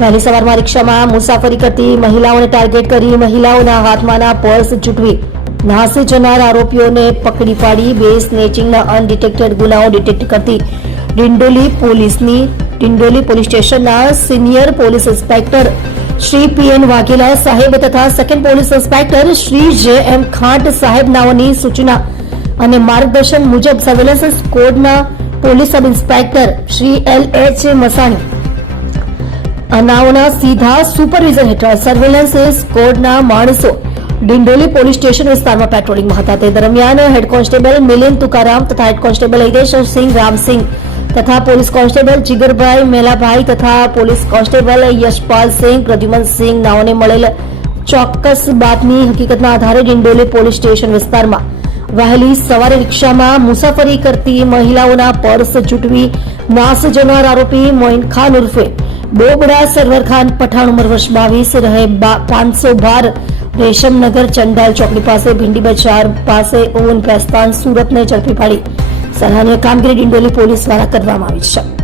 વહેલી સવારમાં રિક્ષામાં મુસાફરી કરતી મહિલાઓને ટાર્ગેટ કરી મહિલાઓના હાથમાંના પર્સ ઝૂંટવી નાસી જનાર આરોપીઓને પકડી પાડી 2 સ્નેચિંગના અનડિટેક્ટેડ ગુનાઓ ડિટેક્ટ કરતી ડિંડોલી પોલીસ સ્ટેશનના senior police inspector Shri P N Vaghela સાહેબ તથા second police inspector Shri J M. Khant સાહેબ નાઓની સૂચના અને માર્ગદર્શન મુજબ સર્વેલન્સ સ્કોડના police sub inspector Shri L H. Masani નાઓના સીધા સુપરવિઝન હેઠળ સર્વેલન્સ સ્કોડના માણસો ડિંડોલી પોલીસ સ્ટેશન વિસ્તારમાં પેટ્રોલિંગમાં હતા। તે દરમિયાન હેડ કોન્સ્ટેબલ મિલિંદ તુકારામ તથા હેડ કોન્સ્ટેબલ હિતેશસિંહ રામસિંહ તથા પોલીસ કોન્સ્ટેબલ જીગરભાઈ મેલાભાઈ તથા પોલીસ કોન્સ્ટેબલ યશપાલસિંહ પ્રદ્યુમનસિંહ નાઓને મળેલ ચોક્કસ બાતમી હકીકતના આધારે ડિંડોલી પોલીસ સ્ટેશન વિસ્તારમાં વહેલી સવારે રિક્ષામાં મુસાફરી કરતી મહિલાઓના પર્સ ઝૂંટવી નાસ જનાર આરોપી મોઇન ખાન ઉર્ફે બોબડા સરવર ખાન પઠાણ ઉંમર વર્ષ 22 રહે 512 રેશમનગર ચંડાલ ચોકડી પાસે ભીંડી બજાર પાસે ઓન પ્રસ્થાન સુરતને ઝડપી પાડી સરાહનીય કામગીરી ડિંડોલી પોલીસ દ્વારા કરવામાં આવી છે।